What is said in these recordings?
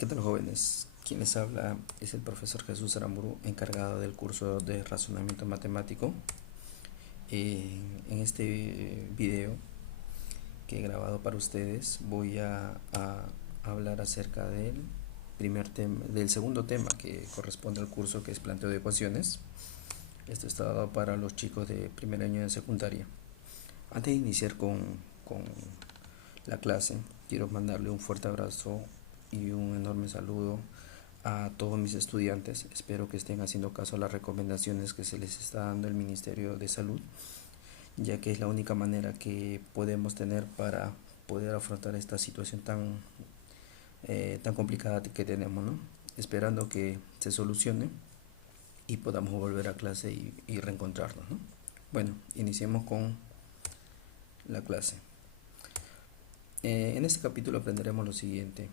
¿Qué tal, jóvenes? Quien les habla es el profesor Jesús Aramburu, encargado del curso de razonamiento matemático. En este video que he grabado para ustedes voy a hablar acerca del segundo tema que corresponde al curso, que es planteo de ecuaciones. Esto está dado para los chicos de primer año de secundaria. Antes de iniciar con la clase, quiero mandarle un fuerte abrazo y un enorme saludo a todos mis estudiantes. Espero que estén haciendo caso a las recomendaciones que se les está dando el Ministerio de Salud, ya que es la única manera que podemos tener para poder afrontar esta situación tan complicada que tenemos, ¿no? Esperando que se solucione y podamos volver a clase y reencontrarnos, ¿no? Bueno, iniciemos con la clase. En este capítulo aprenderemos lo siguiente: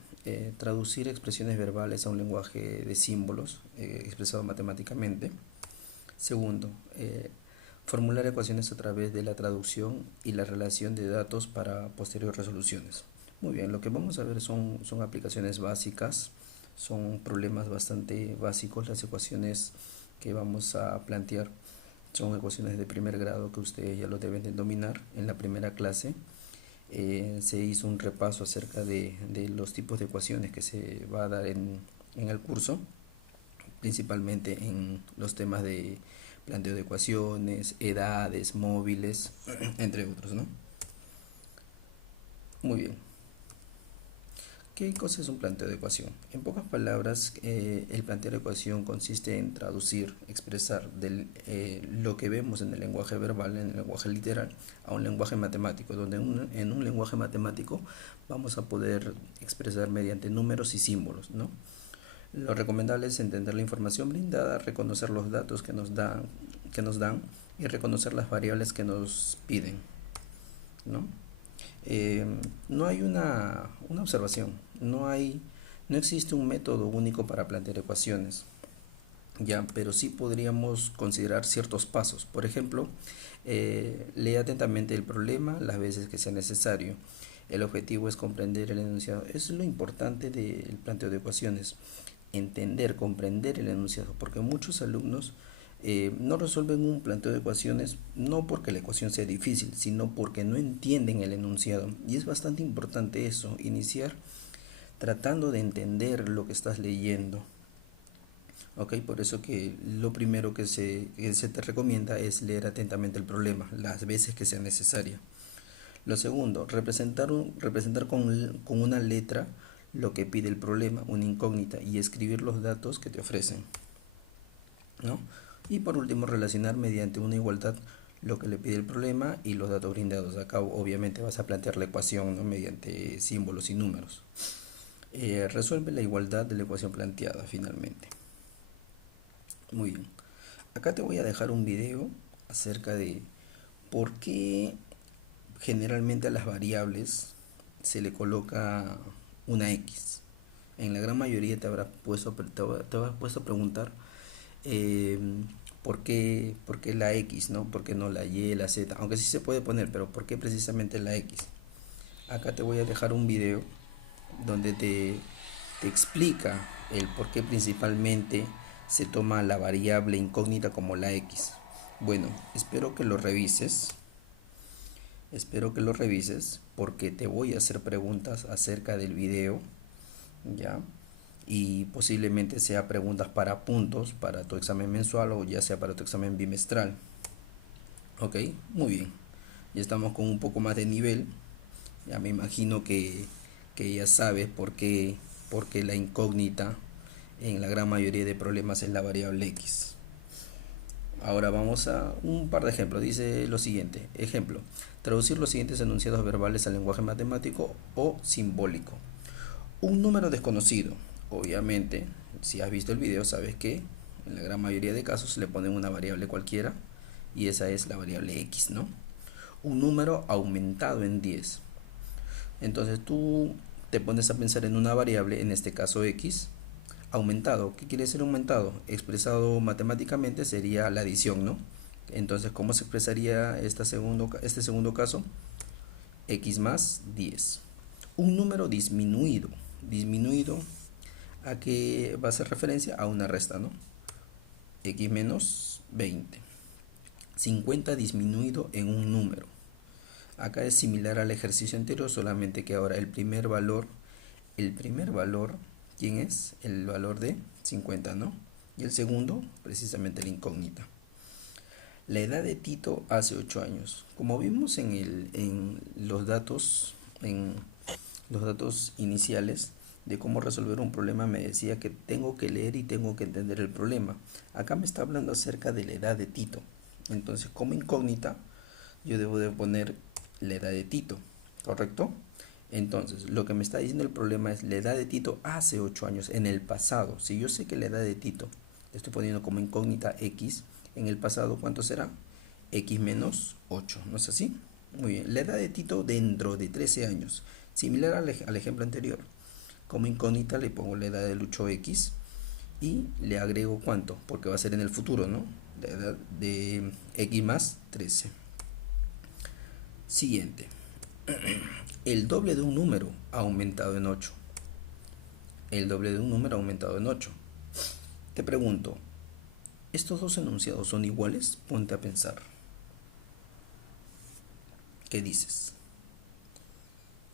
traducir expresiones verbales a un lenguaje de símbolos expresado matemáticamente. Segundo, formular ecuaciones a través de la traducción y la relación de datos para posteriores resoluciones. Muy bien, lo que vamos a ver son aplicaciones básicas, son problemas bastante básicos. Las ecuaciones que vamos a plantear son ecuaciones de primer grado que ustedes ya lo deben de dominar. En la primera clase se hizo un repaso acerca de los tipos de ecuaciones que se va a dar en el curso, principalmente en los temas de planteo de ecuaciones, edades, móviles, entre otros, ¿no? Muy bien. ¿Qué cosa es un planteo de ecuación? En pocas palabras, el planteo de ecuación consiste en traducir, expresar lo que vemos en el lenguaje verbal, en el lenguaje literal, a un lenguaje matemático, donde en un lenguaje matemático vamos a poder expresar mediante números y símbolos, ¿no? Lo recomendable es entender la información brindada, reconocer los datos que nos dan y reconocer las variables que nos piden, ¿no? No hay una observación, no existe un método único para plantear ecuaciones, ya, pero sí podríamos considerar ciertos pasos. Por ejemplo, lea atentamente el problema las veces que sea necesario. El objetivo es comprender el enunciado. Eso es lo importante del planteo de ecuaciones: entender, comprender el enunciado, porque muchos alumnos no resuelven un planteo de ecuaciones no porque la ecuación sea difícil, sino porque no entienden el enunciado. Y es bastante importante eso, iniciar tratando de entender lo que estás leyendo. Ok, por eso que lo primero que se te recomienda es leer atentamente el problema las veces que sea necesaria. Lo segundo, representar con una letra lo que pide el problema, una incógnita, y escribir los datos que te ofrecen, ¿no? Y por último, relacionar mediante una igualdad lo que le pide el problema y los datos brindados. Acá obviamente vas a plantear la ecuación, ¿no?, mediante símbolos y números. Resuelve la igualdad de la ecuación planteada finalmente. Muy bien. Acá te voy a dejar un video acerca de por qué generalmente a las variables se le coloca una X. En la gran mayoría te habrás puesto a preguntar eh, por qué la X, ¿no? ¿Por qué no la Y, la Z? Aunque sí se puede poner, pero ¿por qué precisamente la X? Acá te voy a dejar un video donde te explica el por qué principalmente se toma la variable incógnita como la X. Bueno, espero que lo revises porque te voy a hacer preguntas acerca del video, ¿ya? Y posiblemente sea preguntas para puntos, para tu examen mensual o ya sea para tu examen bimestral. Ok, muy bien. Ya estamos con un poco más de nivel. Ya me imagino que ya sabes por qué la incógnita en la gran mayoría de problemas es la variable X. Ahora vamos a un par de ejemplos. Dice lo siguiente. Ejemplo: traducir los siguientes enunciados verbales al lenguaje matemático o simbólico. Un número desconocido. Obviamente, si has visto el video, sabes que en la gran mayoría de casos le ponen una variable cualquiera y esa es la variable X, ¿no? Un número aumentado en 10. Entonces tú te pones a pensar en una variable, en este caso X, aumentado. ¿Qué quiere decir aumentado? Expresado matemáticamente sería la adición, ¿no? Entonces, ¿cómo se expresaría este segundo caso? X más 10. Un número disminuido. Disminuido ¿A qué va a hacer referencia? A una resta, ¿no? X menos 20. 50 disminuido en un número. Acá es similar al ejercicio anterior, solamente que ahora el primer valor, ¿quién es? El valor de 50, ¿no? Y el segundo, precisamente la incógnita. La edad de Tito hace 8 años. Como vimos en los datos iniciales de cómo resolver un problema, me decía que tengo que leer y tengo que entender el problema. Acá me está hablando acerca de la edad de Tito. Entonces, como incógnita, yo debo de poner la edad de Tito, ¿correcto? Entonces, lo que me está diciendo el problema es la edad de Tito hace 8 años, en el pasado. Si yo sé que la edad de Tito, le estoy poniendo como incógnita X, en el pasado, ¿cuánto será? X menos 8, ¿no es así? Muy bien, la edad de Tito dentro de 13 años, similar al ejemplo anterior. Como incógnita le pongo la edad de Lucho X y le agrego ¿cuánto? Porque va a ser en el futuro, ¿no? La edad de X más 13. Siguiente. El doble de un número ha aumentado en 8. El doble de un número ha aumentado en 8. Te pregunto, ¿estos dos enunciados son iguales? Ponte a pensar. ¿Qué dices?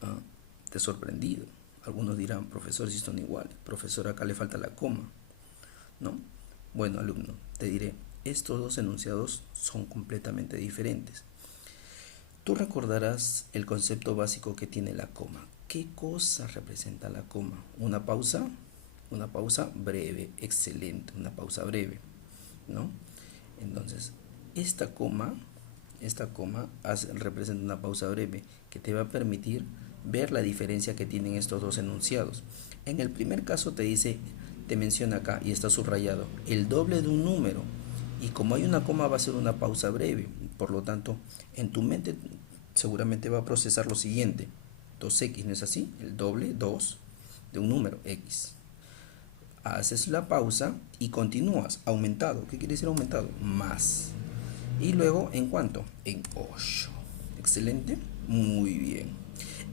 ¿Ah? Te he sorprendido. Algunos dirán, profesor, si son iguales. Profesor, acá le falta la coma. ¿No? Bueno, alumno, te diré, estos dos enunciados son completamente diferentes. Tú recordarás el concepto básico que tiene la coma. ¿Qué cosa representa la coma? Una pausa breve, excelente, una pausa breve, ¿no? Entonces, esta coma representa una pausa breve que te va a permitir ver la diferencia que tienen estos dos enunciados. En el primer caso te menciona acá y está subrayado el doble de un número, y como hay una coma va a ser una pausa breve. Por lo tanto, en tu mente seguramente va a procesar lo siguiente: 2x, ¿no es así? El doble, 2 de un número, x. Haces la pausa y continúas. Aumentado. ¿Qué quiere decir aumentado? Más. Y luego, ¿en cuánto? En 8. Excelente. Muy bien.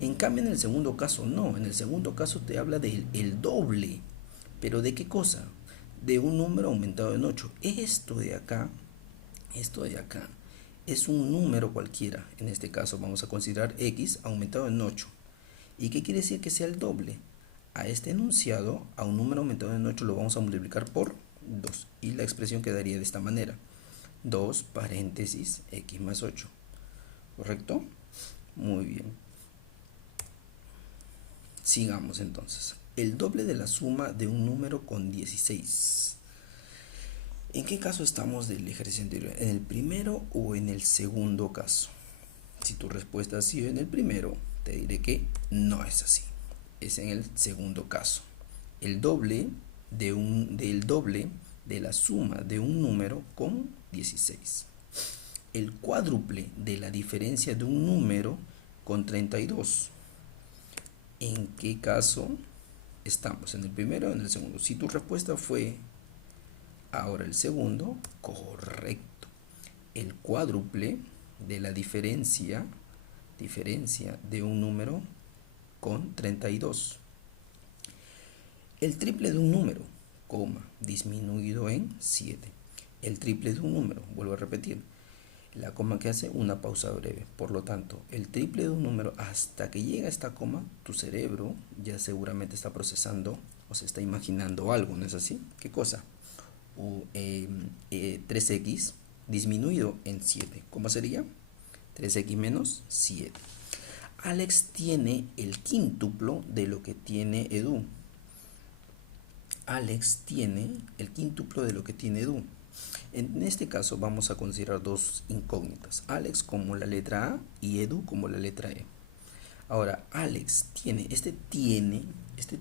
En cambio, en el segundo caso, no. En el segundo caso te habla del el doble. ¿Pero de qué cosa? De un número aumentado en 8. Esto de acá, es un número cualquiera. En este caso vamos a considerar x aumentado en 8. ¿Y qué quiere decir que sea el doble? A este enunciado, a un número aumentado en 8, lo vamos a multiplicar por 2. Y la expresión quedaría de esta manera: 2 paréntesis x más 8. ¿Correcto? Muy bien. Sigamos entonces. El doble de la suma de un número con 16. ¿En qué caso estamos del ejercicio anterior? ¿En el primero o en el segundo caso? Si tu respuesta ha sido en el primero, te diré que no es así. Es en el segundo caso. El doble del doble de la suma de un número con 16. El cuádruple de la diferencia de un número con 32. ¿En qué caso estamos? ¿En el primero o en el segundo? Si tu respuesta fue ahora el segundo, correcto. El cuádruple de la diferencia de un número con 32. El triple de un número, coma, disminuido en 7. El triple de un número, vuelvo a repetir, la coma que hace una pausa breve. Por lo tanto, el triple de un número, hasta que llega a esta coma, tu cerebro ya seguramente está procesando o se está imaginando algo, ¿no es así? ¿Qué cosa? 3x disminuido en 7. ¿Cómo sería? 3x menos 7. Alex tiene el quíntuplo de lo que tiene Edu. Alex tiene el quíntuplo de lo que tiene Edu. En este caso vamos a considerar dos incógnitas: Alex como la letra A y Edu como la letra E. Ahora, Alex este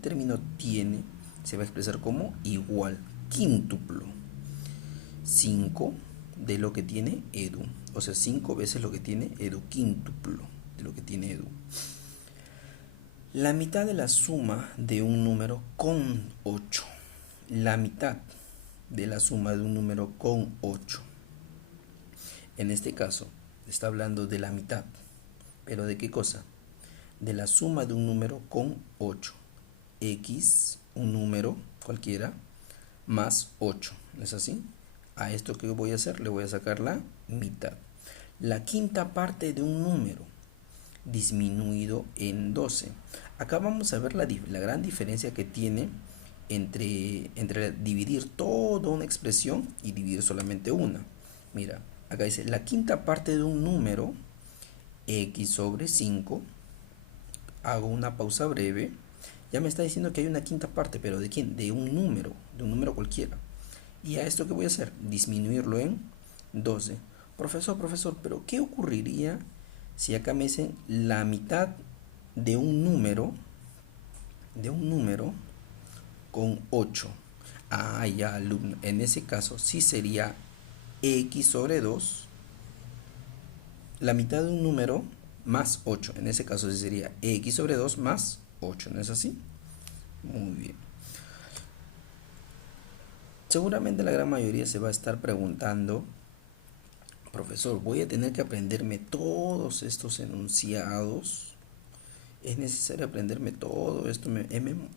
término tiene, se va a expresar como igual, quíntuplo, 5 de lo que tiene Edu. O sea, 5 veces lo que tiene Edu, quíntuplo de lo que tiene Edu. La mitad de la suma de un número con 8. La mitad de la suma de un número con 8. En este caso, está hablando de la mitad. ¿Pero de qué cosa? De la suma de un número con 8. X, un número cualquiera, más 8. ¿No es así? A esto que voy a hacer, le voy a sacar la mitad. La quinta parte de un número disminuido en 12. Acá vamos a ver la gran diferencia que tiene entre dividir toda una expresión y dividir solamente una. Mira, acá dice la quinta parte de un número, x sobre 5. Hago una pausa breve. Ya me está diciendo que hay una quinta parte, pero ¿de quién? De un número cualquiera. ¿Y a esto qué voy a hacer? Disminuirlo en 12. Profesor, pero ¿qué ocurriría si acá me dicen la mitad de un número con 8? Ah, ya, alumno. En ese caso sí sería x sobre 2, la mitad de un número más 8. En ese caso sí sería x sobre 2 más 8. ¿No es así? Muy bien. Seguramente la gran mayoría se va a estar preguntando: profesor, voy a tener que aprenderme todos estos enunciados. ¿Es necesario aprenderme todo esto?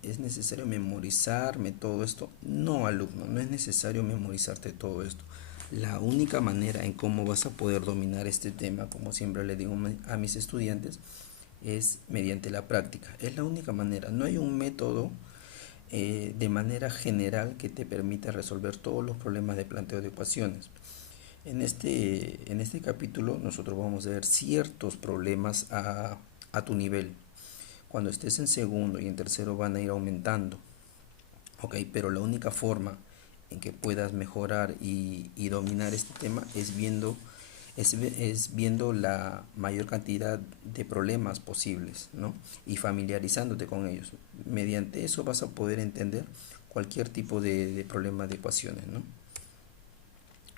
¿Es necesario memorizarme todo esto? No, alumno, no es necesario memorizarte todo esto. La única manera en cómo vas a poder dominar este tema, como siempre le digo a mis estudiantes, es mediante la práctica. Es la única manera. No hay un método de manera general que te permita resolver todos los problemas de planteo de ecuaciones. En este capítulo nosotros vamos a ver ciertos problemas a tu nivel. Cuando estés en segundo y en tercero van a ir aumentando. Ok, pero la única forma en que puedas mejorar y dominar este tema es viendo la mayor cantidad de problemas posibles, ¿no? Y familiarizándote con ellos. Mediante eso vas a poder entender cualquier tipo de problema de ecuaciones, ¿no?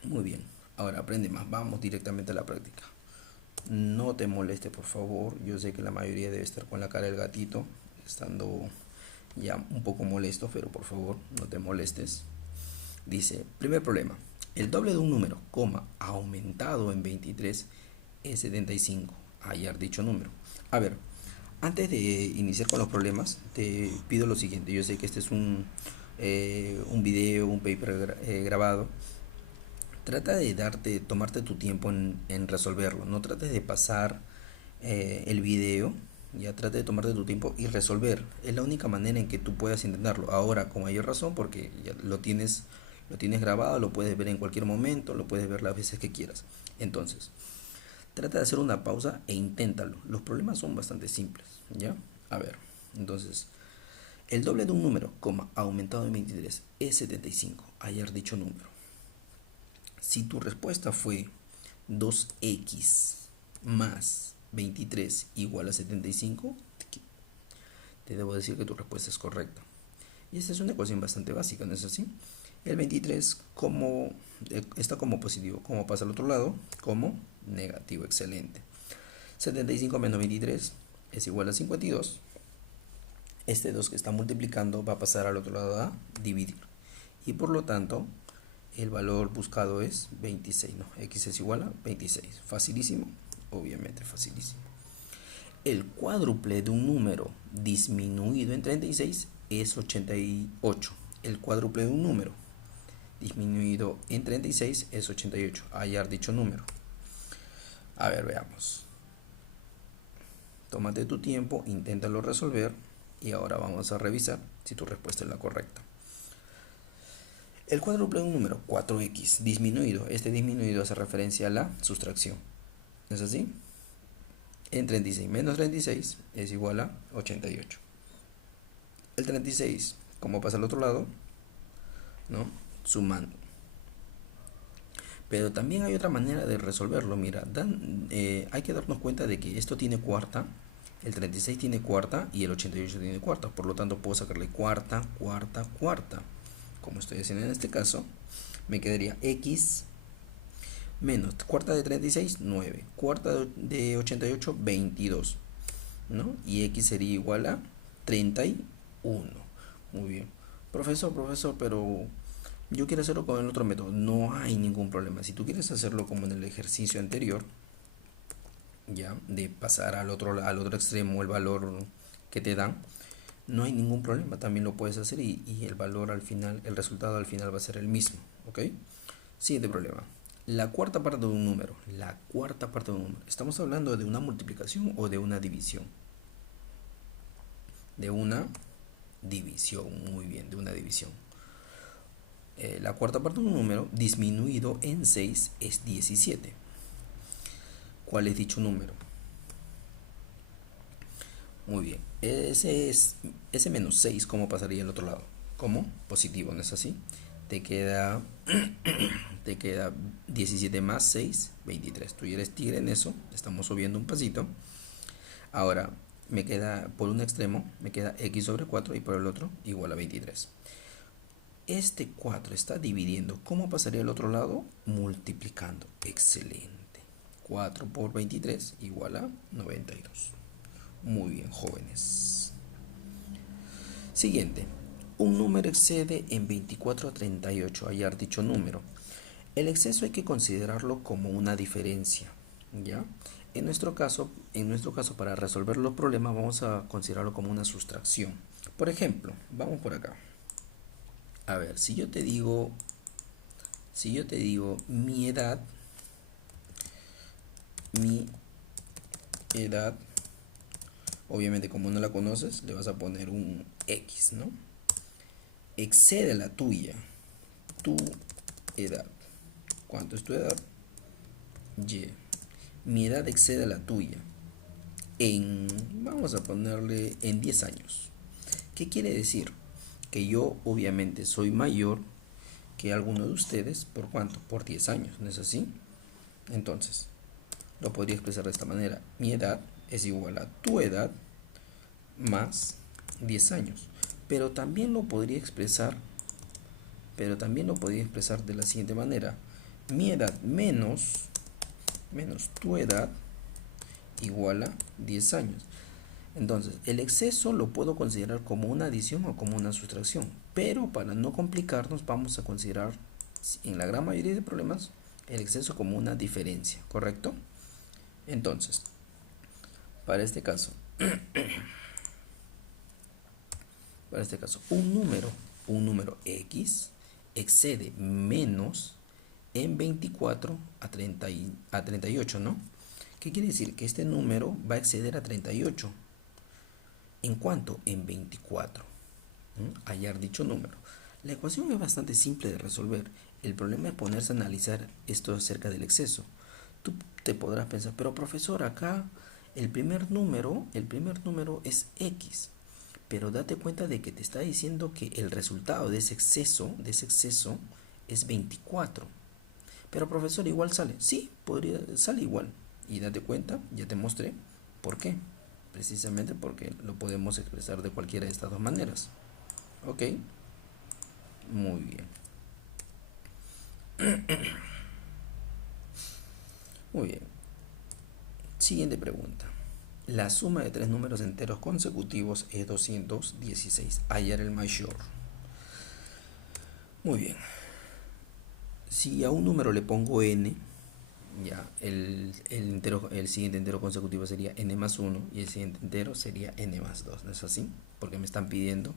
Muy bien, ahora aprende más, vamos directamente a la práctica. No te moleste, por favor. Yo sé que la mayoría debe estar con la cara del gatito, estando ya un poco molesto, pero por favor, no te molestes. Dice, primer problema. El doble de un número, coma, aumentado en 23 es 75. Hallar dicho número. A ver, antes de iniciar con los problemas, te pido lo siguiente. Yo sé que este es un video, un paper grabado. Trata de tomarte tu tiempo en resolverlo. No trates de pasar el video. Ya trata de tomarte tu tiempo y resolver. Es la única manera en que tú puedas intentarlo. Ahora, con mayor razón, porque ya lo tienes grabado, lo puedes ver en cualquier momento, lo puedes ver las veces que quieras. Entonces, trata de hacer una pausa e inténtalo. Los problemas son bastante simples, ¿ya? A ver, entonces, el doble de un número, coma, aumentado en 23 es 75. Hallar dicho número. Si tu respuesta fue 2x más 23 igual a 75, te debo decir que tu respuesta es correcta. Y esta es una ecuación bastante básica, ¿no es así? El 23 está como positivo, como pasa al otro lado, como negativo, excelente. 75 menos 23 es igual a 52. Este 2 que está multiplicando va a pasar al otro lado a dividir. Y por lo tanto, el valor buscado es 26, ¿no? X es igual a 26. Facilísimo, obviamente facilísimo. El cuádruple de un número disminuido en 36 es 88. El cuádruple de un número disminuido en 36 es 88. Hallar dicho número. A ver, veamos. Tómate tu tiempo, inténtalo resolver y ahora vamos a revisar si tu respuesta es la correcta. El cuádruple de un número, 4x, disminuido. Este disminuido hace referencia a la sustracción. ¿Es así? En 36 menos 36 es igual a 88. El 36, como pasa al otro lado, ¿no? Sumando. Pero también hay otra manera de resolverlo. Mira, hay que darnos cuenta de que esto tiene cuarta, el 36 tiene cuarta y el 88 tiene cuarta. Por lo tanto, puedo sacarle cuarta, cuarta, cuarta. Como estoy haciendo en este caso, me quedaría x menos cuarta de 36, 9. Cuarta de 88, 22. ¿No? Y x sería igual a 31. Muy bien. Profesor, pero yo quiero hacerlo con el otro método. No hay ningún problema. Si tú quieres hacerlo como en el ejercicio anterior, ya, de pasar al otro extremo el valor que te dan, no hay ningún problema, también lo puedes hacer y el valor al final, el resultado al final va a ser el mismo, ¿ok? Siguiente problema. La cuarta parte de un número. La cuarta parte de un número. ¿Estamos hablando de una multiplicación o de una división? De una división, muy bien, de una división. La cuarta parte de un número disminuido en 6 es 17. ¿Cuál es dicho número? Muy bien. Ese menos 6, ¿cómo pasaría al otro lado? ¿Cómo? Positivo, ¿no es así? Te queda, te queda 17 más 6, 23. Tú ya eres tigre en eso. Estamos subiendo un pasito. Ahora, me queda, por un extremo, me queda x sobre 4 y por el otro igual a 23. Este 4 está dividiendo. ¿Cómo pasaría al otro lado? Multiplicando. Excelente. 4 por 23 igual a 92. Muy bien, jóvenes. Siguiente. Un número excede en 24 a 38. Hallar dicho número. El exceso hay que considerarlo como una diferencia, ¿ya? En nuestro caso, para resolver los problemas vamos a considerarlo como una sustracción. Por ejemplo, vamos por acá. A ver, si yo te digo mi edad, obviamente como no la conoces, le vas a poner un X, ¿no? Excede la tuya, tu edad. ¿Cuánto es tu edad? Y. Mi edad excede la tuya vamos a ponerle en 10 años. ¿Qué quiere decir? Que yo obviamente soy mayor que alguno de ustedes. ¿Por cuánto? Por 10 años, ¿no es así? Entonces, lo podría expresar de esta manera. Mi edad es igual a tu edad más 10 años. Pero también lo podría expresar, de la siguiente manera. Mi edad menos tu edad igual a 10 años. Entonces, el exceso lo puedo considerar como una adición o como una sustracción, pero para no complicarnos vamos a considerar en la gran mayoría de problemas el exceso como una diferencia, ¿correcto? Entonces, para este caso, un número X excede menos en 24 a 38, ¿no? ¿Qué quiere decir? Que este número va a exceder a 38. ¿En cuánto? En 24. Hallar dicho número. La ecuación es bastante simple de resolver. El problema es ponerse a analizar esto acerca del exceso. Tú te podrás pensar, pero profesor, acá el primer número es X. Pero date cuenta de que te está diciendo que el resultado de ese exceso es 24. Pero profesor, igual sale. Sí, sale igual. Y date cuenta, ya te mostré por qué. Precisamente porque lo podemos expresar de cualquiera de estas dos maneras. Ok, muy bien. Muy bien. Siguiente pregunta. La suma de tres números enteros consecutivos es 216. Hallar el mayor. Muy bien. Si a un número le pongo n, ya el siguiente entero consecutivo sería n más 1 y el siguiente entero sería n más 2, ¿no es así? Porque me están pidiendo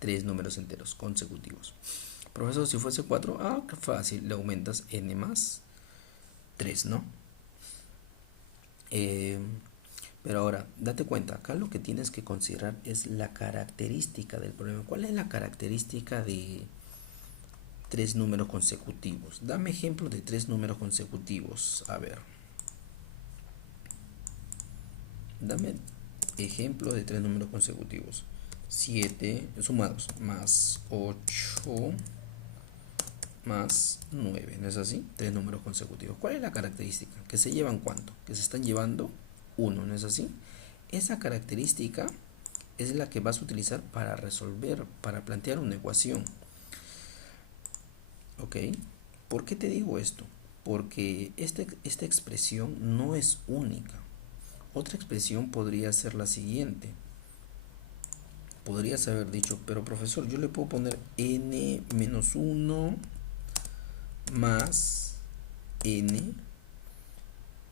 tres números enteros consecutivos. Profesor, si fuese 4, qué fácil, le aumentas n más 3, ¿no? Pero ahora, date cuenta, acá lo que tienes que considerar es la característica del problema. ¿Cuál es la característica de tres números consecutivos? Dame ejemplo de tres números consecutivos. A ver. Dame ejemplo de tres números consecutivos. 7 sumados más 8 más 9, ¿no es así? Tres números consecutivos. ¿Cuál es la característica? ¿Que se llevan cuánto? Que se están llevando 1, ¿no es así? Esa característica es la que vas a utilizar para resolver, para plantear una ecuación. ¿Ok? ¿Por qué te digo esto? Porque esta expresión no es única. Otra expresión podría ser la siguiente. Podrías haber dicho, pero profesor, yo le puedo poner n menos 1 más n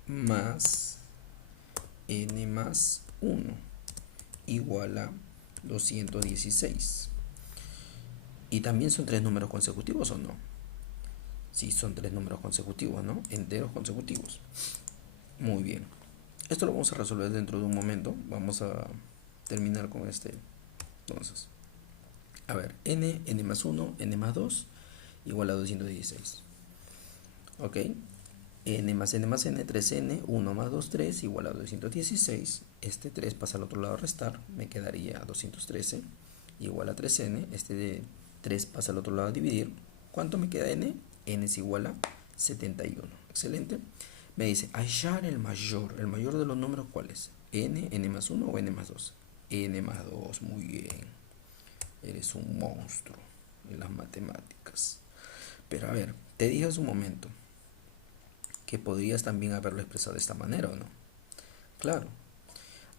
más n más 1 igual a 216. Y también son tres números consecutivos, ¿o no? Sí, son tres números consecutivos, ¿no? Enteros consecutivos. Muy bien. Esto lo vamos a resolver dentro de un momento. Vamos a terminar con este. Entonces, a ver, n más 1, n más 2, igual a 216. Ok. N más n, 3n, 1 más 2, 3, igual a 216. Este 3 pasa al otro lado a restar, me quedaría 213, igual a 3n. Este de 3 pasa al otro lado a dividir. ¿Cuánto me queda n? N es igual a 71. Excelente. Me dice, hallar el mayor. ¿El mayor de los números cuál es? N más 1 o n más 2. N más 2, muy bien. Eres un monstruo en las matemáticas. Pero a ver, te dije hace un momento que podrías también haberlo expresado de esta manera, ¿o no? Claro.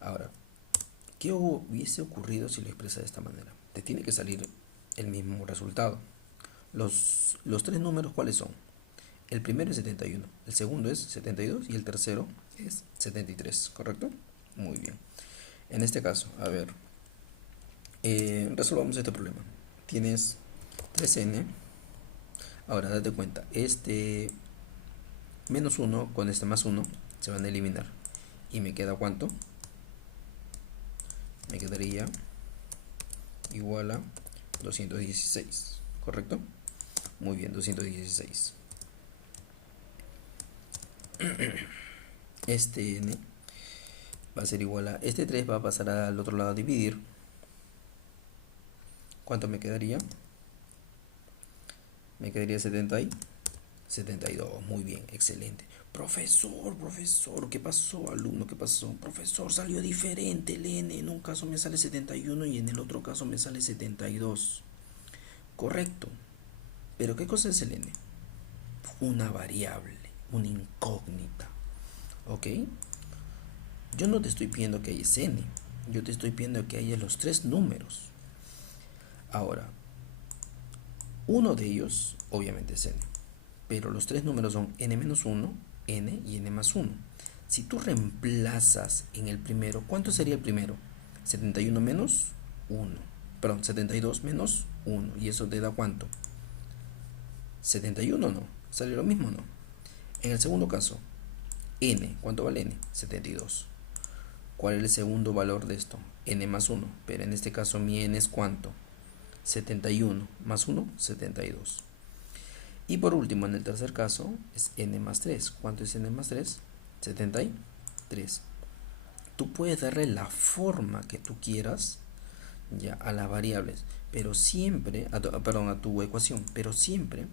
Ahora, ¿qué hubiese ocurrido si lo expresas de esta manera? Te tiene que salir el mismo resultado. Los tres números, ¿cuáles son? El primero es 71, el segundo es 72 y el tercero es 73, ¿correcto? Muy bien. En este caso, a ver, resolvamos este problema. Tienes 3n. Ahora, date cuenta, este menos 1 con este más 1 se van a eliminar. ¿Y me queda cuánto? Me quedaría igual a 216, ¿correcto? Muy bien, 216. Este n va a ser igual a... Este 3 va a pasar al otro lado a dividir. ¿Cuánto me quedaría? Me quedaría 70 y 72. Muy bien, excelente. Profesor, ¿qué pasó, alumno? ¿Qué pasó? Profesor, salió diferente el n. En un caso me sale 71 y en el otro caso me sale 72. Correcto. Pero ¿qué cosa es el n? Una variable, una incógnita. ¿Ok? Yo no te estoy pidiendo que hayas n. Yo te estoy pidiendo que hayas los tres números. Ahora, uno de ellos, obviamente es n. Pero los tres números son n-1, n y n más 1. Si tú reemplazas en el primero, ¿cuánto sería el primero? 71 menos 1. Perdón, 72 menos 1. ¿Y eso te da cuánto? 71, ¿no? ¿Sale lo mismo, no? En el segundo caso, n, ¿cuánto vale n? 72. ¿Cuál es el segundo valor de esto? N más 1. Pero en este caso mi n es ¿cuánto? 71 más 1, 72. Y por último, en el tercer caso, es n más 3. ¿Cuánto es n más 3? 73. Tú puedes darle la forma que tú quieras ya a las variables, pero siempre, a tu ecuación, pero siempre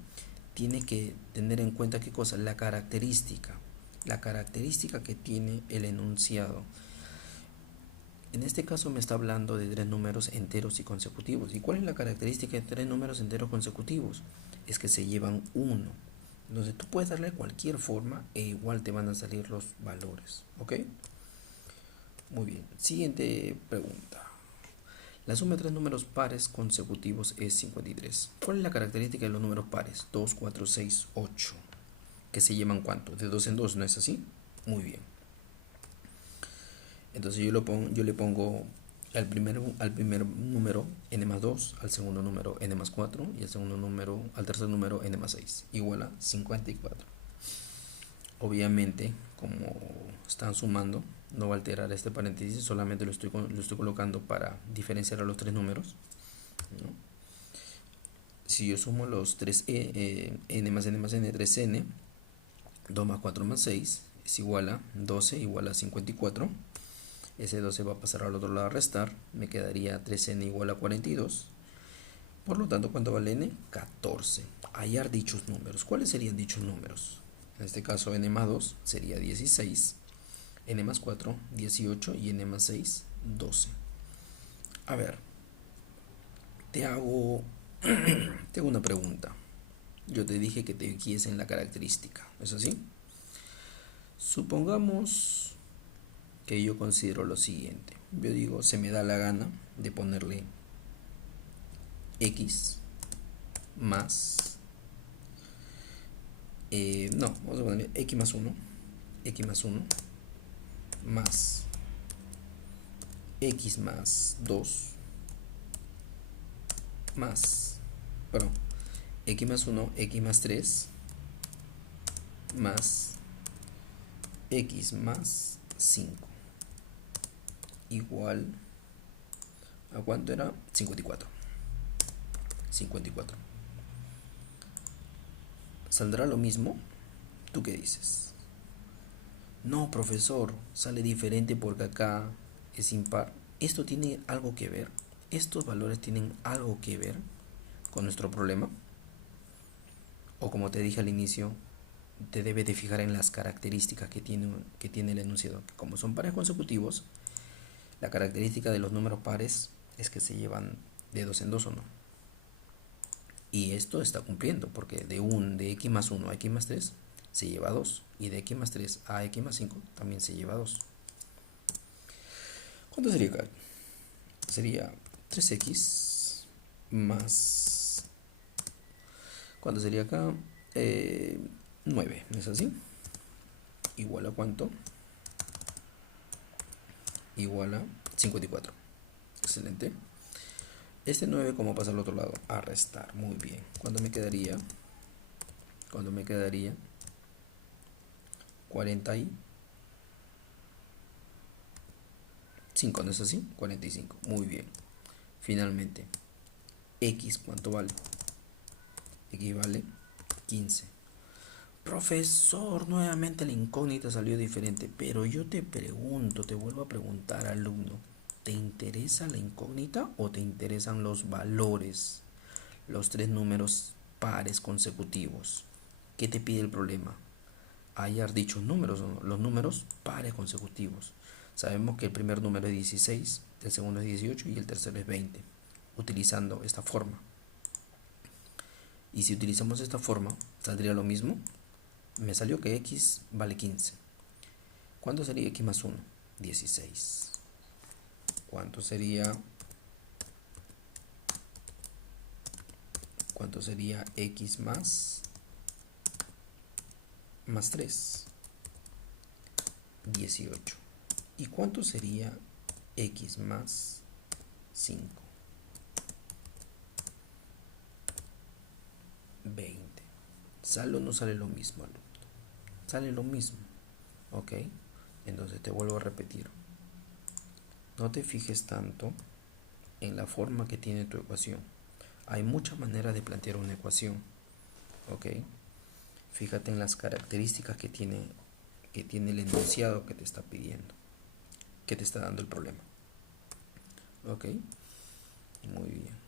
tiene que tener en cuenta qué cosa, la característica que tiene el enunciado. En este caso me está hablando de tres números enteros y consecutivos. ¿Y cuál es la característica de tres números enteros consecutivos? Es que se llevan 1. Entonces tú puedes darle cualquier forma e igual te van a salir los valores. ¿Ok? Muy bien. Siguiente pregunta. La suma de tres números pares consecutivos es 53. ¿Cuál es la característica de los números pares? 2, 4, 6, 8. ¿Que se llevan cuánto? De 2 en 2, ¿no es así? Muy bien. Entonces yo le pongo al primer número n más 2, al segundo número n más 4 y al tercer número n más 6, igual a 54. Obviamente, como están sumando, no va a alterar este paréntesis, solamente lo estoy colocando para diferenciar a los tres números, ¿no? Si yo sumo los 3 n más n más n, 3n, 2 más 4 más 6 es igual a 12, igual a 54. Ese 12 va a pasar al otro lado a restar. Me quedaría 3n igual a 42. Por lo tanto, ¿cuánto vale n? 14. Hallar dichos números. ¿Cuáles serían dichos números? En este caso, n más 2 sería 16. N más 4, 18. Y n más 6, 12. A ver. Te hago una pregunta. Yo te dije que te guíes en la característica. ¿Es así? Supongamos que yo considero lo siguiente. Yo digo, se me da la gana de ponerle x más no, vamos a ponerle x más 1 más x más 2 más, perdón, x más 1, x más 3, más x más 5, igual a cuánto era, 54. 54. ¿Saldrá lo mismo? ¿Tú qué dices? No, profesor, sale diferente porque acá es impar. ¿Esto tiene algo que ver? ¿Estos valores tienen algo que ver con nuestro problema? O como te dije al inicio, te debes de fijar en las características que tiene el enunciado. Como son pares consecutivos, la característica de los números pares es que se llevan de dos en dos, ¿o no? Y esto está cumpliendo porque de x más 1 a x más 3 se lleva 2 y de x más 3 a x más 5 también se lleva 2. ¿Cuánto sería acá? Sería 3x más... ¿Cuánto sería acá? 9, ¿no es así? ¿Igual a cuánto? Igual a 54. Excelente. Este 9, ¿cómo pasa al otro lado? A restar. Muy bien. ¿Cuánto me quedaría? ¿Cuánto me quedaría? 45, ¿no es así? 45. Muy bien. Finalmente, x, ¿cuánto vale? X vale 15. Profesor, nuevamente la incógnita salió diferente, pero yo te pregunto, te vuelvo a preguntar, alumno, ¿te interesa la incógnita o te interesan los valores, los tres números pares consecutivos? ¿Qué te pide el problema? Hallar dichos números, ¿o no? Los números pares consecutivos. Sabemos que el primer número es 16, el segundo es 18 y el tercero es 20, utilizando esta forma. Y si utilizamos esta forma, ¿saldría lo mismo? Me salió que x vale 15. ¿Cuánto sería x más 1? 16. ¿Cuánto sería x más 3? 18. ¿Y cuánto sería x más 5? 20. ¿Sale o no sale lo mismo, alumno? Sale lo mismo. ¿Ok? Entonces te vuelvo a repetir. No te fijes tanto en la forma que tiene tu ecuación. Hay muchas maneras de plantear una ecuación. ¿Ok? Fíjate en las características que tiene el enunciado que te está pidiendo, que te está dando el problema. ¿Ok? Muy bien.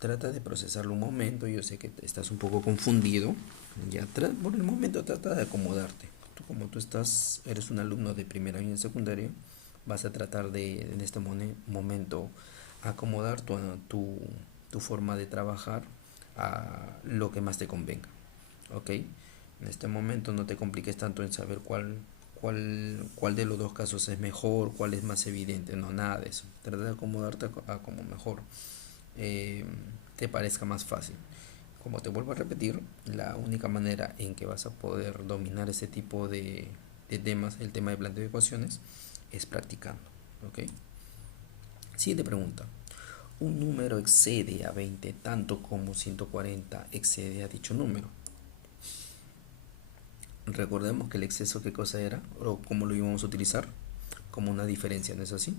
Trata de procesarlo un momento. Yo sé que estás un poco confundido. Ya por el momento trata de acomodarte. Como tú eres un alumno de primer año de secundaria, vas a tratar de en este momento acomodar tu forma de trabajar a lo que más te convenga. ¿Ok? En este momento no te compliques tanto en saber cuál de los dos casos es mejor, cuál es más evidente. No, nada de eso. Trata de acomodarte a como mejor te parezca más fácil. Como te vuelvo a repetir, la única manera en que vas a poder dominar ese tipo de temas, el tema de planteo de ecuaciones, es practicando. ¿Ok? Siguiente pregunta. Un número excede a 20 tanto como 140 excede a dicho número. Recordemos que el exceso, ¿qué cosa era? O cómo lo íbamos a utilizar. Como una diferencia, ¿no es así?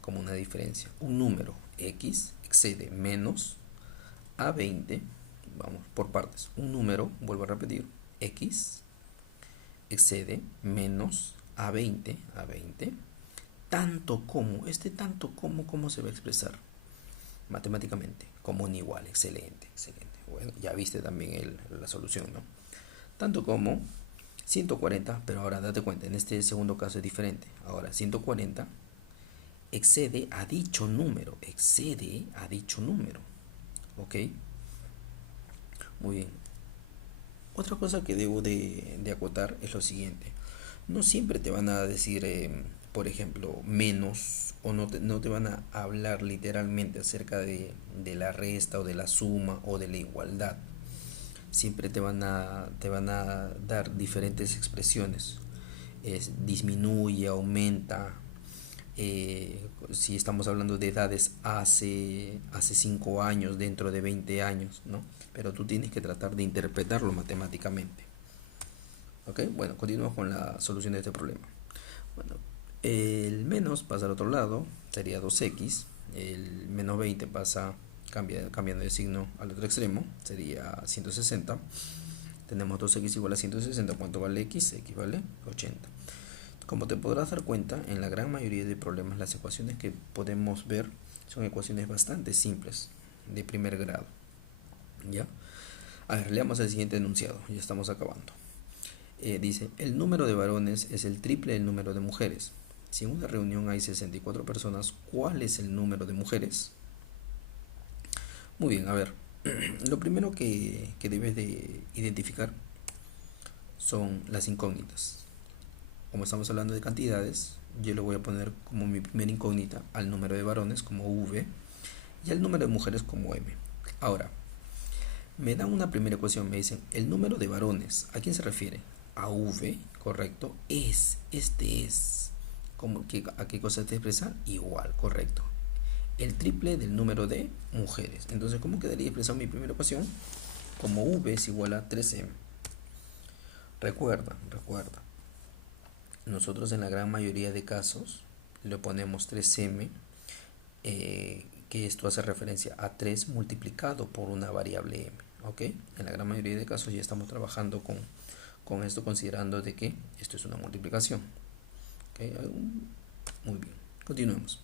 Como una diferencia. Un número x excede menos a 20. Vamos por partes. Un número, vuelvo a repetir, x excede menos a 20, tanto como, ¿cómo se va a expresar? Matemáticamente, como un igual. Excelente, excelente. Bueno, ya viste también la solución, ¿no? Tanto como 140, pero ahora date cuenta, en este segundo caso es diferente. Ahora 140 excede a dicho número, ¿ok? Muy bien. Otra cosa que debo de acotar es lo siguiente. No siempre te van a decir, por ejemplo, menos, o no te van a hablar literalmente acerca de la resta o de la suma o de la igualdad. Siempre te van a dar diferentes expresiones. Disminuye, aumenta, si estamos hablando de edades hace 5 años, dentro de 20 años, ¿no? Pero tú tienes que tratar de interpretarlo matemáticamente. ¿Ok? Bueno, continuamos con la solución de este problema. Bueno, el menos pasa al otro lado, sería 2x. El menos 20 pasa, cambiando de signo al otro extremo, sería 160. Tenemos 2x igual a 160. ¿Cuánto vale x? X vale 80. Como te podrás dar cuenta, en la gran mayoría de problemas las ecuaciones que podemos ver son ecuaciones bastante simples, de primer grado. ¿Ya? A ver, leamos el siguiente enunciado, ya estamos acabando. Dice, el número de varones es el triple del número de mujeres. Si en una reunión hay 64 personas, ¿cuál es el número de mujeres? Muy bien, a ver, lo primero que debes de identificar son las incógnitas. Como estamos hablando de cantidades, yo le voy a poner como mi primera incógnita al número de varones como V y al número de mujeres como M. Ahora, me dan una primera ecuación, me dicen el número de varones, ¿a quién se refiere? A V, correcto, este es, ¿a qué cosa te expresa? Igual, correcto. El triple del número de mujeres. Entonces, ¿cómo quedaría expresado mi primera ecuación? Como V es igual a 3M. Recuerda, nosotros en la gran mayoría de casos le ponemos 3M, que esto hace referencia a 3 multiplicado por una variable M. ¿Ok? En la gran mayoría de casos ya estamos trabajando con esto, considerando de que esto es una multiplicación. ¿Ok? Muy bien, continuemos.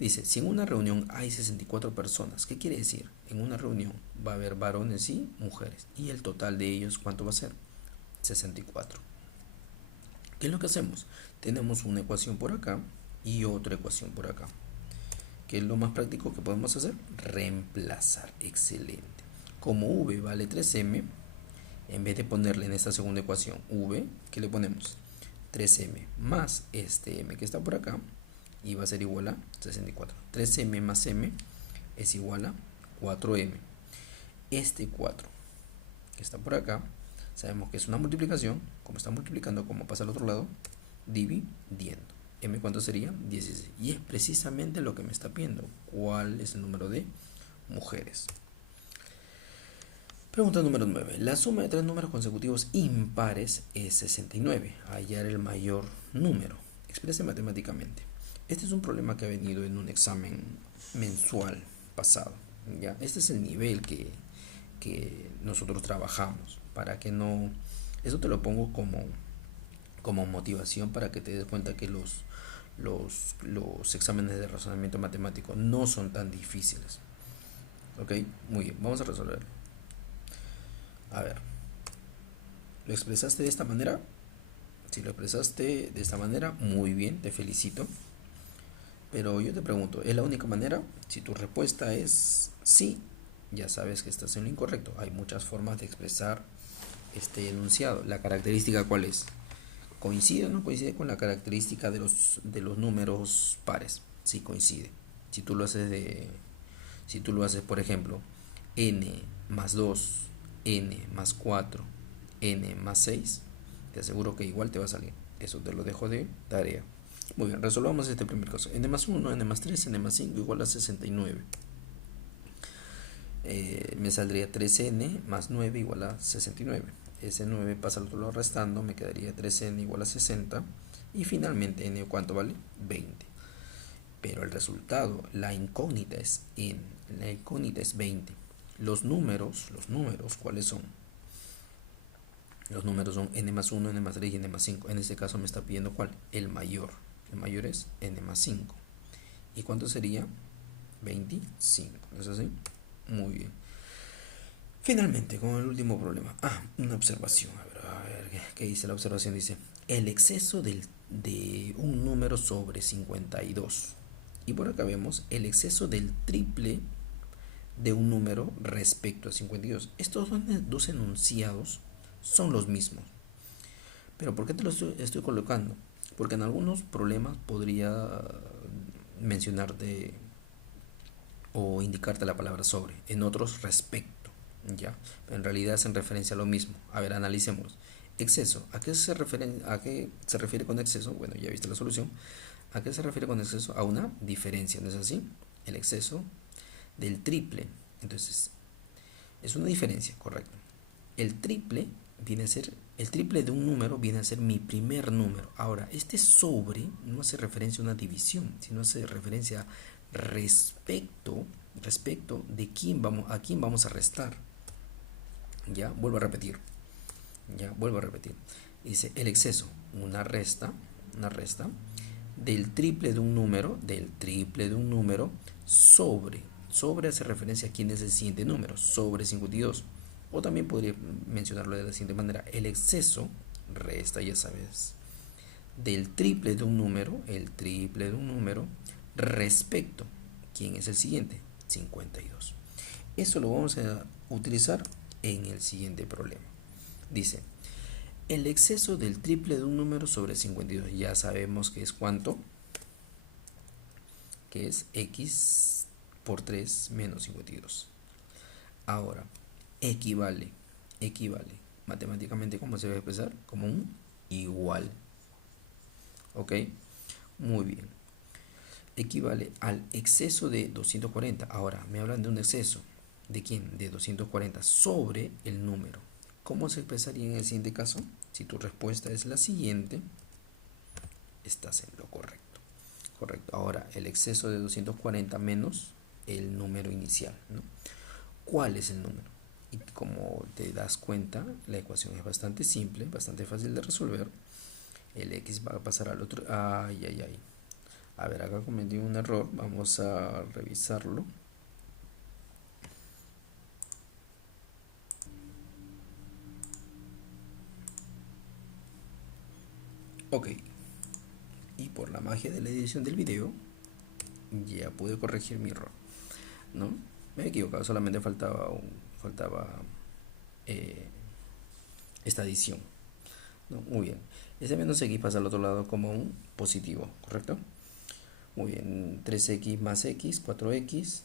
Dice, si en una reunión hay 64 personas, ¿qué quiere decir? En una reunión va a haber varones y mujeres. Y el total de ellos, ¿cuánto va a ser? 64. ¿Qué es lo que hacemos? Tenemos una ecuación por acá y otra ecuación por acá. ¿Qué es lo más práctico que podemos hacer? Reemplazar. Excelente. Como V vale 3M, en vez de ponerle en esta segunda ecuación V, ¿qué le ponemos? 3M más este M que está por acá, y va a ser igual a 64. 3M más M es igual a 4M. Este 4 que está por acá, sabemos que es una multiplicación. Como está multiplicando, como pasa al otro lado, dividiendo. M, ¿cuánto sería? 16. Y es precisamente lo que me está pidiendo. ¿Cuál es el número de mujeres? Pregunta número 9. La suma de tres números consecutivos impares es 69. Hallar el mayor número. Exprese matemáticamente. Este es un problema que ha venido en un examen mensual pasado. ¿Ya? Este es el nivel que nosotros trabajamos. Para que no... Eso te lo pongo como motivación para que te des cuenta que los exámenes de razonamiento matemático no son tan difíciles. Ok, muy bien, vamos a resolverlo. A ver, ¿lo expresaste de esta manera? Si lo expresaste de esta manera, muy bien, te felicito. Pero yo te pregunto, ¿es la única manera? Si tu respuesta es sí, ya sabes que estás en lo incorrecto. Hay muchas formas de expresar este enunciado. ¿La característica cuál es? ¿Coincide o no coincide con la característica de los números pares? Sí, coincide. Si tú lo haces, por ejemplo, n más 2, n más 4, n más 6, te aseguro que igual te va a salir. Eso te lo dejo de tarea. Muy bien, resolvamos este primer caso. N más 1, n más 3, n más 5 igual a 69. Me saldría 3n más 9 igual a 69. Ese 9 pasa al otro lado restando, me quedaría 3n igual a 60. Y finalmente n, ¿cuánto vale? 20. Pero el resultado, la incógnita es n, la incógnita es 20. Los números, ¿cuáles son? Los números son n más 1, n más 3 y n más 5. En este caso me está pidiendo ¿cuál? El mayor. El mayor es n más 5. ¿Y cuánto sería? 25. ¿No es así? Muy bien. Finalmente, con el último problema. Una observación. A ver, ¿qué dice la observación? Dice, el exceso de un número sobre 52. Y por acá vemos el exceso del triple de un número respecto a 52. Estos dos enunciados son los mismos. Pero ¿por qué te los estoy colocando? Porque en algunos problemas podría mencionarte o indicarte la palabra sobre, en otros respecto, ¿ya? Pero en realidad hacen referencia a lo mismo. A ver, analicemos. Exceso, ¿a qué se refiere con exceso? Bueno, ya viste la solución. ¿A qué se refiere con exceso? A una diferencia, ¿no es así? El exceso del triple. Entonces, es una diferencia, correcto. El triple viene a ser, el triple de un número viene a ser mi primer número. Ahora, este sobre no hace referencia a una división, sino hace referencia respecto de a quién vamos a restar. Ya, vuelvo a repetir. Ya, vuelvo a repetir. Dice el exceso, una resta del triple de un número sobre hace referencia a quién es el siguiente número, sobre 52. O también podría mencionarlo de la siguiente manera, el exceso resta, ya sabes, del triple de un número, el triple de un número, respecto, ¿quién es el siguiente? 52. Eso lo vamos a utilizar en el siguiente problema. Dice, el exceso del triple de un número sobre 52. Ya sabemos que es cuánto, que es x por 3 menos 52. Ahora, equivale, matemáticamente, ¿cómo se va a expresar? Como un igual. ¿Ok? Muy bien. Equivale al exceso de 240. Ahora, me hablan de un exceso. ¿De quién? De 240 sobre el número. ¿Cómo se expresaría en el siguiente caso? Si tu respuesta es la siguiente, estás en lo correcto. Correcto. Ahora, el exceso de 240 menos el número inicial, ¿no? ¿Cuál es el número? Y como te das cuenta, la ecuación es bastante simple, bastante fácil de resolver. El x va a pasar al otro. Ay, ay, ay. A ver, acá cometí un error. Vamos a revisarlo. Ok. Y por la magia de la edición del video, ya pude corregir mi error, ¿no? Me he equivocado, solamente faltaba eh, esta adición, ¿no? Muy bien. Ese menos x pasa al otro lado como un positivo, ¿correcto? Muy bien. 3x más x, 4x.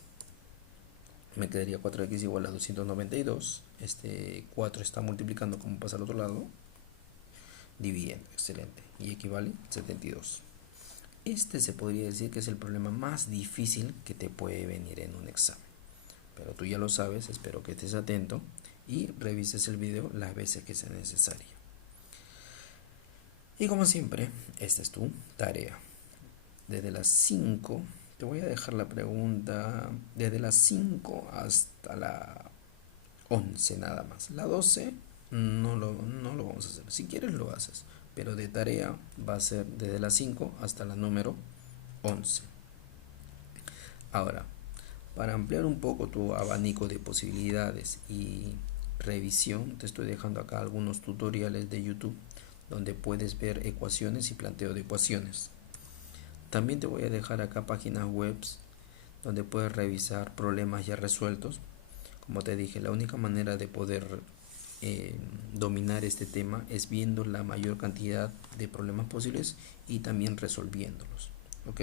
Me quedaría 4x igual a 292. Este 4 está multiplicando como pasa al otro lado, dividiendo. Excelente. Y equivale a 72. Este se podría decir que es el problema más difícil que te puede venir en un examen. Pero tú ya lo sabes, espero que estés atento y revises el video las veces que sea necesario. Y como siempre, esta es tu tarea. Desde las 5, te voy a dejar la pregunta desde las 5 hasta la 11 nada más. La 12 no lo vamos a hacer. Si quieres lo haces, pero de tarea va a ser desde las 5 hasta la número 11. Ahora, para ampliar un poco tu abanico de posibilidades y revisión, te estoy dejando acá algunos tutoriales de YouTube donde puedes ver ecuaciones y planteo de ecuaciones. También te voy a dejar acá páginas web donde puedes revisar problemas ya resueltos. Como te dije, la única manera de poder dominar este tema es viendo la mayor cantidad de problemas posibles y también resolviéndolos. ¿Ok?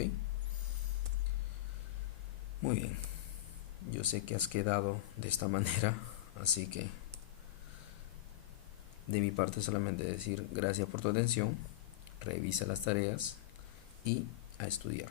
Muy bien. Yo sé que has quedado de esta manera, así que de mi parte solamente decir gracias por tu atención, revisa las tareas y a estudiar.